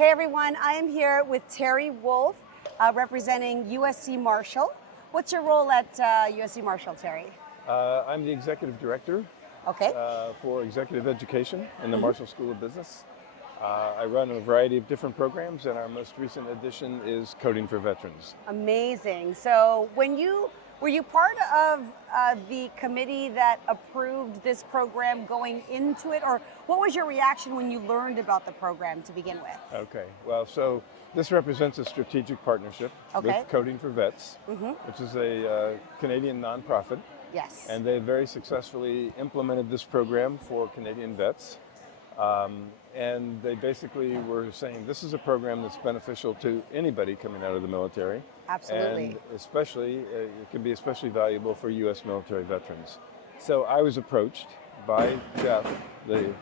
Hey everyone, I am here with Terry Wolfe, representing USC Marshall. What's your role at USC Marshall, Terry? I'm the executive director Okay. for executive education in the Marshall School of Business. I run a variety of different programs, and our most recent addition is Coding for Veterans. Amazing. So were you part of the committee that approved this program going into it, or what was your reaction when you learned about the program to begin with? Okay, well, so this represents a strategic partnership with Coding for Vets, which is a Canadian nonprofit. Yes. And they very successfully implemented this program for Canadian vets. And they basically were saying this is a program that's beneficial to anybody coming out of the military. Absolutely. And especially, it can be especially valuable for U.S. military veterans. So I was approached by Jeff, the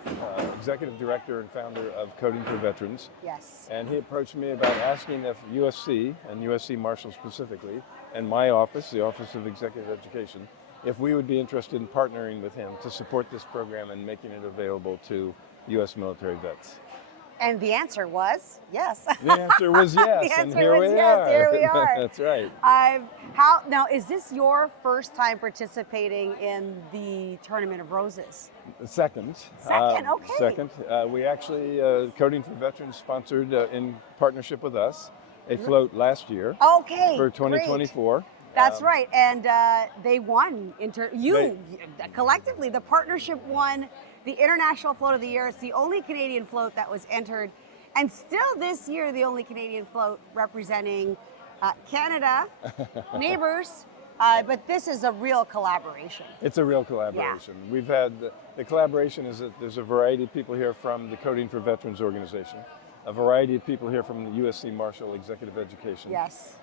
executive director and founder of Coding for Veterans. Yes. And he approached me about asking if USC, and USC Marshall specifically, and my office, the Office of Executive Education, if we would be interested in partnering with him to support this program and making it available to U.S. military vets. And the answer was yes. The answer was yes, The and answer here was we yes, are. here we are. That's right. Now, is this your first time participating in the Tournament of Roses? Second. Okay. Second. We actually, Coding for Veterans sponsored, in partnership with us, a float last year for 2024. Great. That's right, and they won. Collectively, the partnership won the International Float of the Year. It's the only Canadian float that was entered, and still this year, the only Canadian float representing Canada, neighbors. But this is a real collaboration. It's a real collaboration. Yeah. We've had the collaboration is that there's a variety of people here from the Coding for Veterans organization. A variety of people here from the USC Marshall Executive Education. Yes.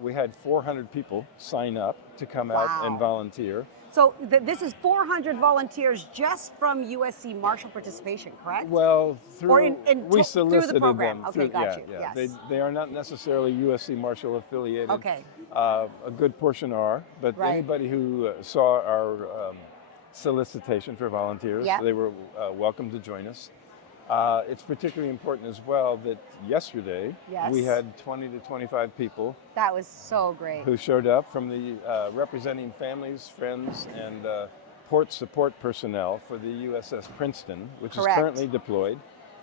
We had 400 people sign up to come out and volunteer. So this is 400 volunteers just from USC Marshall participation, correct? Well, we solicited through the program. them. Okay, got you. Yeah. Yes. They are not necessarily USC Marshall affiliated. Okay. A good portion are, but anybody who saw our solicitation for volunteers, they were welcome to join us. It's particularly important as well that yesterday we had 20 to 25 people. That was so great. Who showed up from the representing families, friends, and port support personnel for the USS Princeton, which is currently deployed.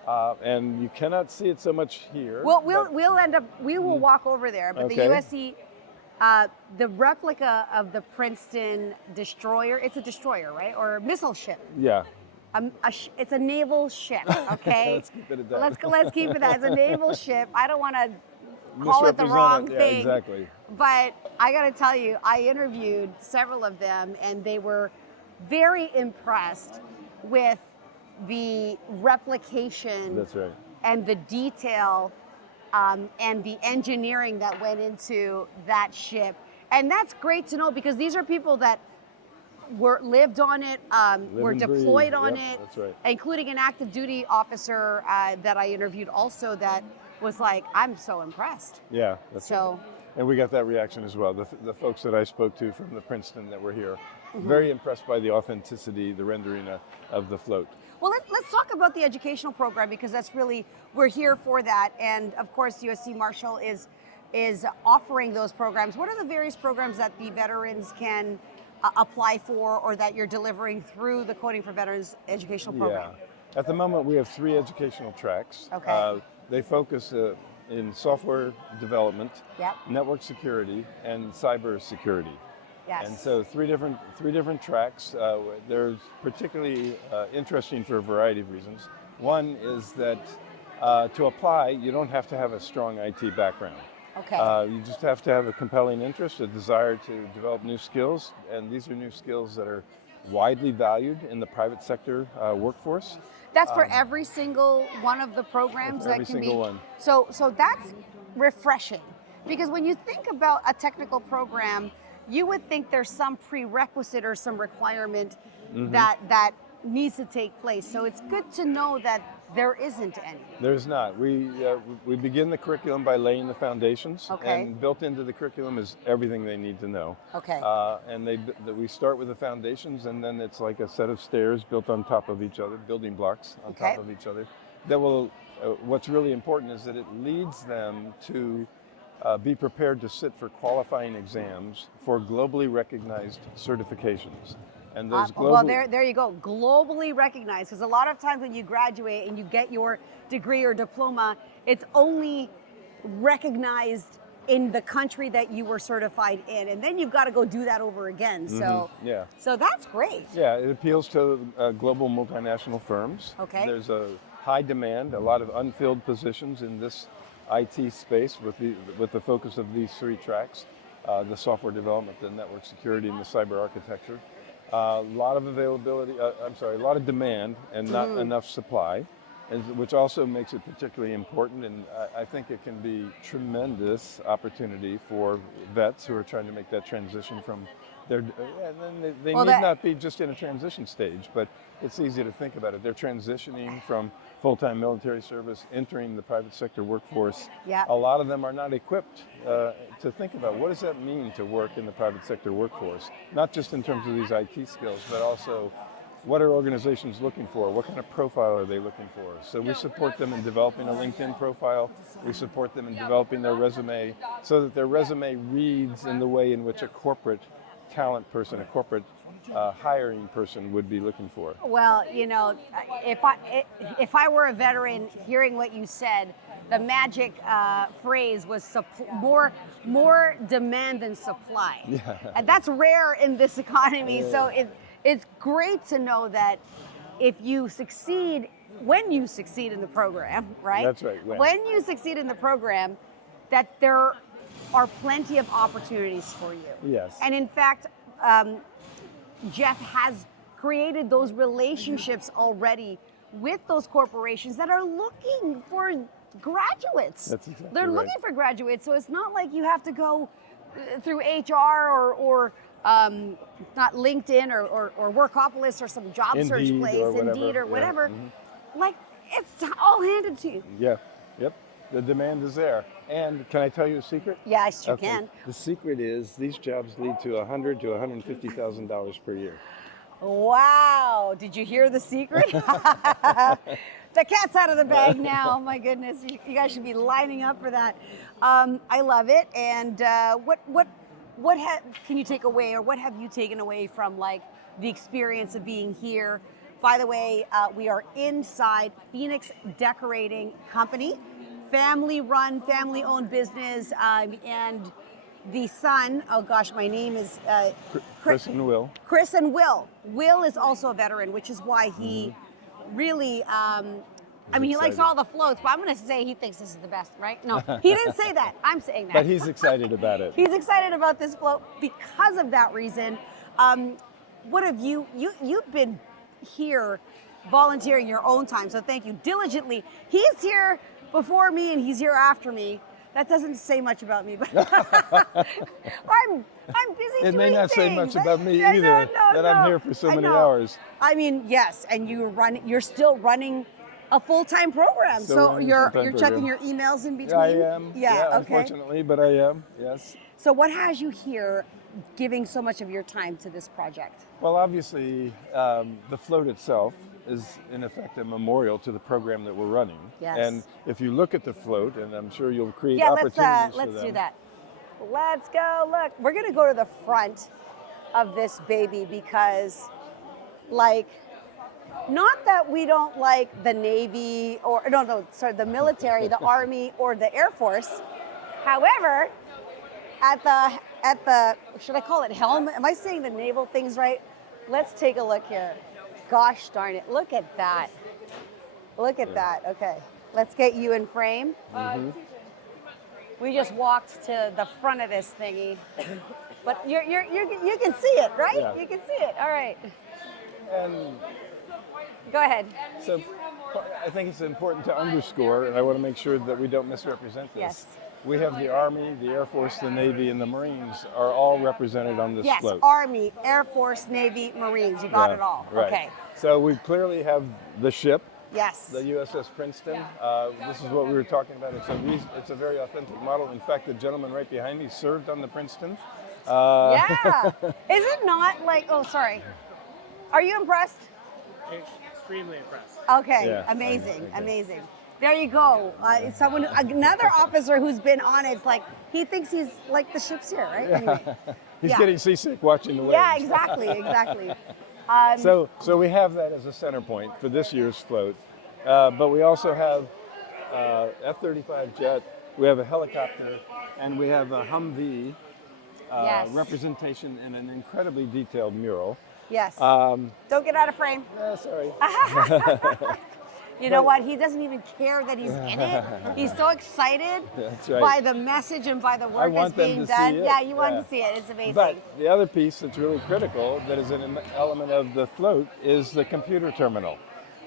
And you cannot see it so much here. Well, we will walk over there, but the USC, the replica of the Princeton destroyer, it's a destroyer, right? Or missile ship. Yeah. It's a naval ship, okay? Let's keep it at that. Let's keep it that. It's a naval ship. I don't want to call it the wrong thing. Yeah, exactly. But I got to tell you, I interviewed several of them, and they were very impressed with the replication. That's right. And the detail and the engineering that went into that ship. And that's great to know, because these are people that lived on it, were deployed on it, that's right. Including an active duty officer that I interviewed also that was like, I'm so impressed. Yeah, that's right. And we got that reaction as well. The folks that I spoke to from the Princeton that were here, very impressed by the authenticity, the rendering of the float. Well, let's talk about the educational program, because that's really, we're here for that. And of course, USC Marshall is offering those programs. What are the various programs that the veterans can apply for, or that you're delivering through the Coding for Veterans educational program? Yeah. At the moment, we have 3 educational tracks. Okay. They focus in software development, network security, and cyber security. Yes. And so three different tracks. They're particularly interesting for a variety of reasons. One is that to apply, you don't have to have a strong IT background. Okay. You just have to have a compelling interest, a desire to develop new skills, and these are new skills that are widely valued in the private sector workforce. That's for every single one of the programs that can be. Every single one. So that's refreshing, because when you think about a technical program, you would think there's some prerequisite or some requirement that needs to take place. So it's good to know that there isn't any. There's not. We begin the curriculum by laying the foundations, Okay. and built into the curriculum is everything they need to know. Okay. And we start with the foundations, and then it's like a set of stairs built on top of each other, building blocks on top of each other, that will what's really important is that it leads them to be prepared to sit for qualifying exams for globally recognized certifications. And those well, there you go, globally recognized. Because a lot of times when you graduate and you get your degree or diploma, it's only recognized in the country that you were certified in, and then you've got to go do that over again. So so that's great. Yeah, it appeals to global multinational firms. Okay. There's a high demand, a lot of unfilled positions in this IT space with the focus of these three tracks: the software development, the network security, and the cyber architecture. A lot of a lot of demand and not enough supply. And which also makes it particularly important, and I think it can be tremendous opportunity for vets who are trying to make that transition from their, and then they need not be just in a transition stage, but it's easy to think about it. They're transitioning from full-time military service, entering the private sector workforce. Yeah. A lot of them are not equipped to think about what does that mean to work in the private sector workforce, not just in terms of these IT skills, but also what are organizations looking for? What kind of profile are they looking for? So we support them in developing a LinkedIn profile. We support them in developing their resume so that their resume reads in the way in which a corporate talent person, a corporate hiring person would be looking for. Well, you know, if I were a veteran, hearing what you said, the magic phrase was more demand than supply. Yeah. And that's rare in this economy. Yeah. So it's great to know that if you succeed, when you succeed in the program, right? That's right. When you succeed in the program, that there are plenty of opportunities for you. Yes. And in fact, Jeff has created those relationships already with those corporations that are looking for graduates. That's exactly They're right. looking for graduates, so it's not like you have to go through HR or not LinkedIn or Workopolis or some job search place, Indeed or whatever. Mm-hmm. Like, it's all handed to you. Yeah, yep. The demand is there. And can I tell you a secret? Yes, you can. The secret is these jobs lead to $100,000 to $150,000 per year. Wow. Did you hear the secret? The cat's out of the bag now. Oh my goodness. You guys should be lining up for that. I love it. And what can you take away, or what have you taken away from like the experience of being here? By the way, we are inside Phoenix Decorating Company, family-run, family-owned business, and the son. Oh gosh, my name is Chris and Will. Chris and Will. Will is also a veteran, which is why he really. I mean, he likes all the floats, but I'm going to say he thinks this is the best, right? No, he didn't say that. I'm saying that. But he's excited about it. He's excited about this float because of that reason. What have you've been here volunteering your own time, so thank you diligently. He's here before me and he's here after me. That doesn't say much about me, but I'm busy doing things. It may not say much about me either, that I'm here for so many hours. I mean, yes, and you're still running a full-time program, so you're checking your emails in between? I am. Yeah, okay. Unfortunately, but I am, yes. So what has you here giving so much of your time to this project? Well, obviously, the float itself is, in effect, a memorial to the program that we're running. Yes. And if you look at the float, and I'm sure you'll create opportunities for them. Let's do that. Let's go. Look, we're going to go to the front of this baby because, like, not that we don't like the Navy the military, the Army, or the Air Force. However, at the should I call it helm? Am I saying the naval things right? Let's take a look here. Gosh darn it, look at that. Look at that. Okay, let's get you in frame. Mm-hmm. We just walked to the front of this thingy. But you can see it, right? Yeah. You can see it. All right. And go ahead. So I think it's important to underscore, and I want to make sure that we don't misrepresent this. Yes. We have the Army, the Air Force, the Navy, and the Marines are all represented on this float. Yes, Army, Air Force, Navy, Marines. You got it all. Right. Okay. So we clearly have the ship. Yes. The USS Princeton. This is what we were talking about. It's a very authentic model. In fact, the gentleman right behind me served on the Princeton. Yeah. Is it not like? Oh, sorry. Are you impressed? Extremely impressed. Okay. Yeah, amazing. There you go. Another officer who's been on it, it's like he thinks he's like the ship's here, right? Yeah. Anyway. He's getting seasick watching the waves. Yeah, exactly. So we have that as a center point for this year's float, but we also have F-35 jet, we have a helicopter, and we have a Humvee representation in an incredibly detailed mural. Yes. Don't get out of frame. Sorry. You know what? He doesn't even care that he's in it. He's so excited by the message and by the work that's being done. Yeah, you want to see it. It's amazing. But the other piece that's really critical that is an element of the float is the computer terminal.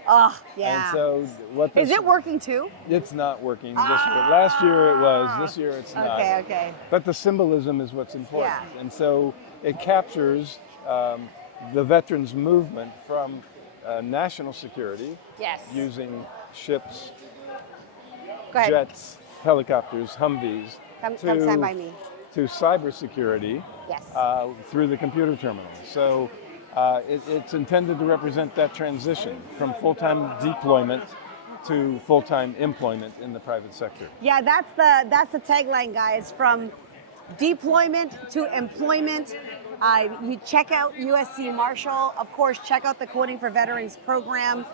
Oh, yeah. And so is it working too? It's not working this year. Last year it was. This year it's not. Okay. But the symbolism is what's important. Yeah. And so it captures the veterans' movement from national security, using ships, jets, helicopters, Humvees, come stand by me, to cybersecurity through the computer terminal. So it's intended to represent that transition from full-time deployment to full-time employment in the private sector. Yeah, that's the tagline, guys. From deployment to employment. You check out USC Marshall. Of course, check out the Coding for Veterans program.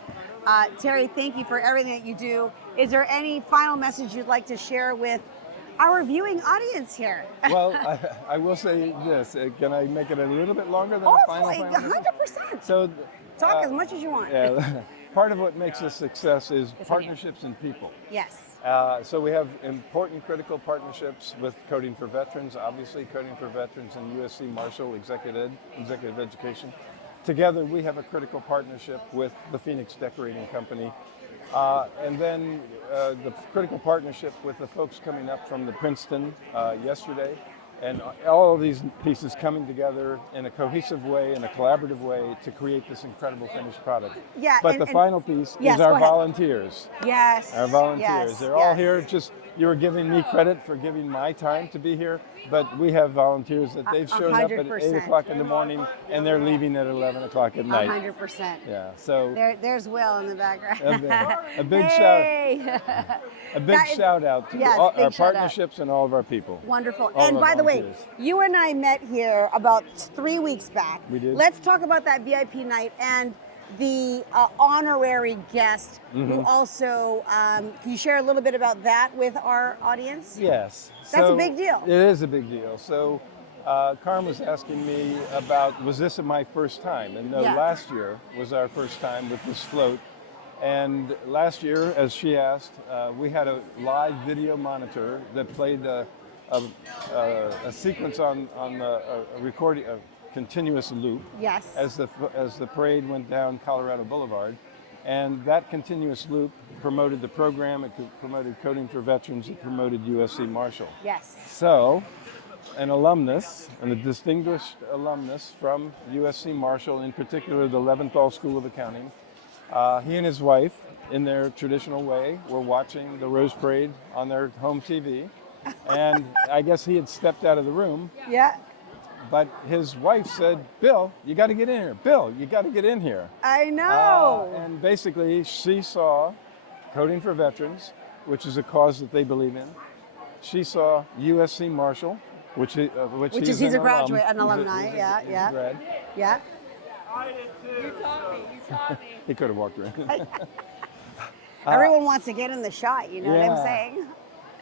Terry, thank you for everything that you do. Is there any final message you'd like to share with our viewing audience here? Well, I will say this. Can I make it a little bit longer than a final 100%. So, talk as much as you want. Yeah, part of what makes a success is partnerships and people. Yes. So we have important critical partnerships with Coding for Veterans, obviously Coding for Veterans and USC Marshall Executive Education. Together we have a critical partnership with the Phoenix Decorating Company. And then the critical partnership with the folks coming up from the Princeton yesterday. And all of these pieces coming together in a cohesive way, in a collaborative way to create this incredible finished product. Yeah, but the final piece is our volunteers. Yes. Our volunteers. They're all here. Just, you were giving me credit for giving my time to be here, but we have volunteers that they've shown up at 8 o'clock in the morning and they're leaving at 11 o'clock at night. 100%. Yeah. So there's Will in the background. A big shout out to all our partnerships and all of our people. Wonderful. And by the way, you and I met here about 3 weeks back. We did. Let's talk about that VIP night and the honorary guest who also, can you share a little bit about that with our audience? Yes. That's a big deal. It is a big deal. So Carm was asking me about, was this my first time? And no, last year was our first time with this float. And last year, as she asked, we had a live video monitor that played a sequence on a recording, a continuous loop. Yes. As the parade went down Colorado Boulevard, and that continuous loop promoted the program. It promoted Coding for Veterans. It promoted USC Marshall. Yes. So, an alumnus, and a distinguished alumnus from USC Marshall, in particular the Leventhal School of Accounting, he and his wife, in their traditional way, were watching the Rose Parade on their home TV. And I guess he had stepped out of the room. Yeah. But his wife said, Bill, you got to get in here. Bill, you got to get in here. I know. And basically, she saw Coding for Veterans, which is a cause that they believe in. She saw USC Marshall, which is he's a graduate, an alumni. Yeah. Grad. Yeah. I did too. You taught me. He could have walked around. Everyone wants to get in the shot, you know what I'm saying?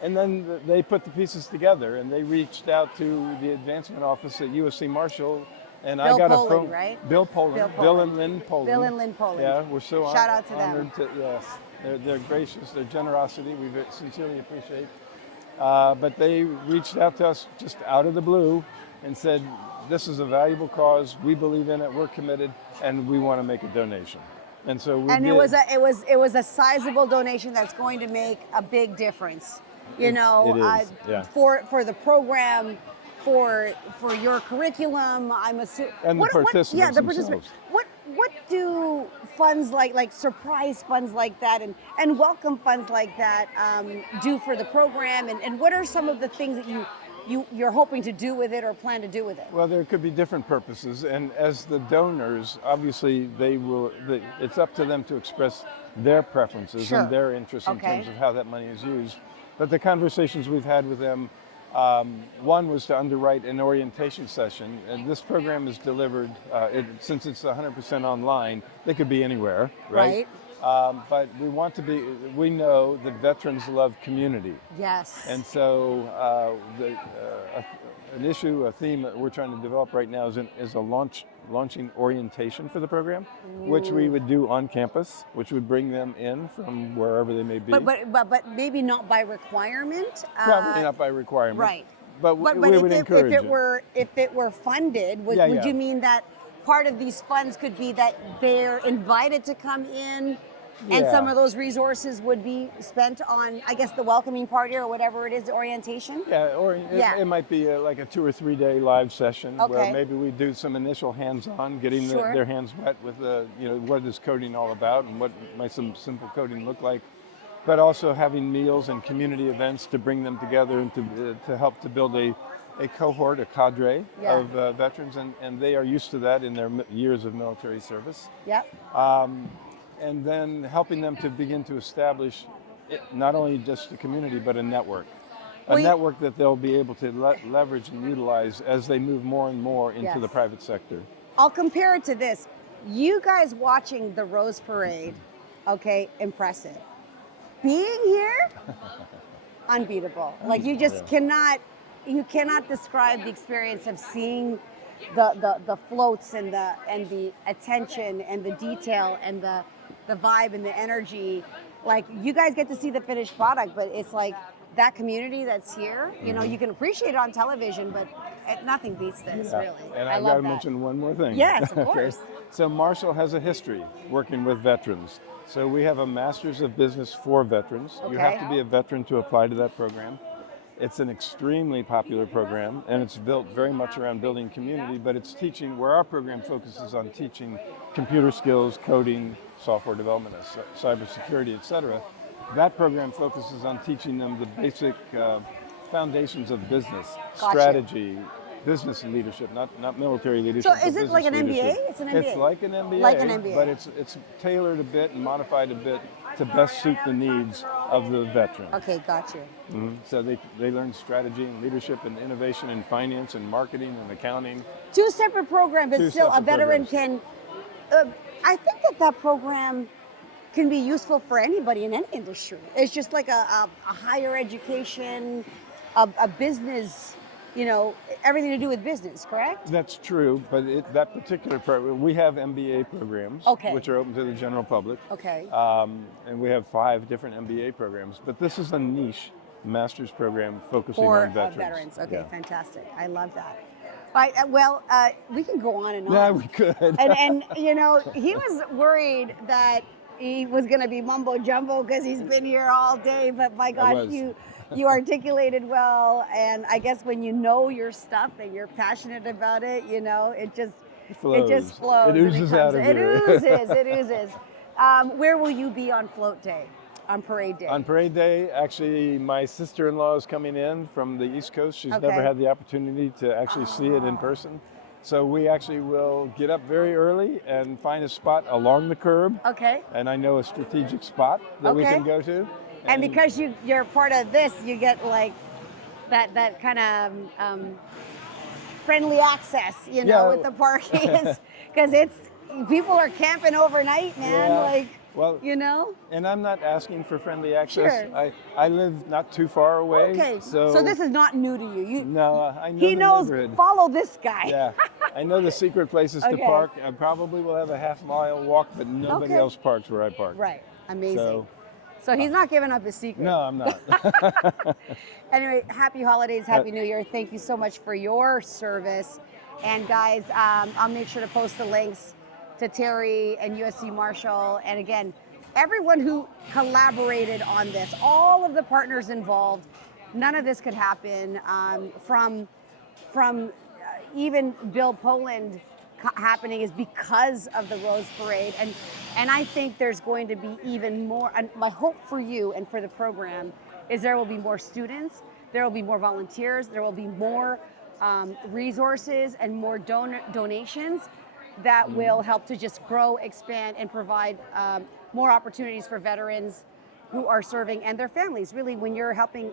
And then they put the pieces together, and they reached out to the advancement office at USC Marshall, and I got a phone. Right? Bill Poland. Bill and Lynn Poland. Bill and Lynn Poland. Yeah, we're so shout out to honored them. Yes, they're gracious. Their generosity we sincerely appreciate. But they reached out to us just out of the blue and said, "This is a valuable cause. We believe in it. We're committed, and we want to make a donation." And so we did. It was a sizable donation that's going to make a big difference. You know, for the program, for your curriculum. I'm assuming. And the participants themselves. What do funds like surprise funds like that and welcome funds like that do for the program? And what are some of the things that you you're hoping to do with it or plan to do with it? Well, there could be different purposes, and as the donors, obviously it's up to them to express their preferences and their interests in terms of how that money is used. But the conversations we've had with them, one was to underwrite an orientation session, and this program is delivered, since it's 100% online, they could be anywhere, right? But we know that veterans love community. Yes. And so a theme that we're trying to develop right now is launching orientation for the program, which we would do on campus, which would bring them in from wherever they may be. But maybe not by requirement. Probably not by requirement. Right. But we would encourage it. If it were funded, would you mean that part of these funds could be that they're invited to come in? And some of those resources would be spent on, I guess, the welcoming party or whatever it is, the orientation? Yeah, or it might be like a 2 or 3 day live session where maybe we do some initial hands-on, getting their hands wet with what is coding all about and what might some simple coding look like. But also having meals and community events to bring them together and to help to build a cohort, a cadre of veterans, and they are used to that in their years of military service. Yep. And then helping them to begin to establish not only just a community, but a network. Network that they'll be able to leverage and utilize as they move more and more into the private sector. I'll compare it to this. You guys watching the Rose Parade, impressive. Being here, unbeatable. Like you just cannot describe the experience of seeing the floats and the attention and the detail and the vibe and the energy. Like you guys get to see the finished product, but it's like that community that's here, you can appreciate it on television, but nothing beats this, really. And I've got to mention one more thing. Yes, of course. So Marshall has a history working with veterans. So we have a Master's of Business for Veterans. You have to be a veteran to apply to that program. It's an extremely popular program, and it's built very much around building community, but it's teaching, where our program focuses on teaching computer skills, coding, software development, cybersecurity, etc. That program focuses on teaching them the basic foundations of business, strategy, business leadership, not military leadership. So is it like an MBA? It's an MBA. It's like an MBA, but it's tailored a bit and modified a bit to best suit the needs of the veteran. Okay, got you. Mm-hmm. So they learn strategy and leadership and innovation and finance and marketing and accounting. 2 separate programs, but still a veteran can. I think that program can be useful for anybody in any industry. It's just like a higher education, a business. Everything to do with business, correct? That's true, but that particular program, we have MBA programs, which are open to the general public. Okay. And we have 5 different MBA programs, but this is a niche master's program focusing on veterans. Okay, fantastic. I love that. We can go on and on. Yeah, we could. and he was worried that he was going to be mumbo jumbo because he's been here all day, but my gosh, you articulated well, and I guess when you know your stuff and you're passionate about it, it just flows. It oozes out of here. It oozes. Where will you be on Float Day, on Parade Day? On Parade Day, actually, my sister-in-law is coming in from the East Coast. She's never had the opportunity to actually see it in person. So we actually will get up very early and find a spot along the curb. Okay. And I know a strategic spot that we can go to. And because you're part of this, you get like that kind of friendly access, with the parking, because people are camping overnight, man. And I'm not asking for friendly access. Sure. I live not too far away. Okay. So this is not new to you. No, I know he knows. Follow this guy. Yeah. I know the secret places to park. I probably will have a half-mile walk, but nobody else parks where I park. Right. Amazing. So he's not giving up his secret. No, I'm not. Anyway, happy holidays, happy New Year. Thank you so much for your service. And guys, I'll make sure to post the links to Terry and USC Marshall. And again, everyone who collaborated on this, all of the partners involved, none of this could happen from even Bill Poland happening is because of the Rose Parade, and I think there's going to be even more. And my hope for you and for the program is there will be more students, there will be more volunteers, there will be more resources and more donations that will help to just grow, expand, and provide more opportunities for veterans who are serving and their families. Really, when you're helping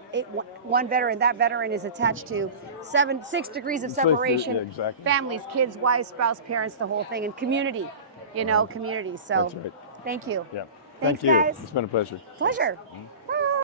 one veteran, that veteran is attached to 6 degrees of separation, yeah, exactly. families, kids, wives, spouse, parents, the whole thing, and community, community. So That's right. thank you. Yeah. Thanks, Thank you. guys. It's been a pleasure. Pleasure. Mm-hmm.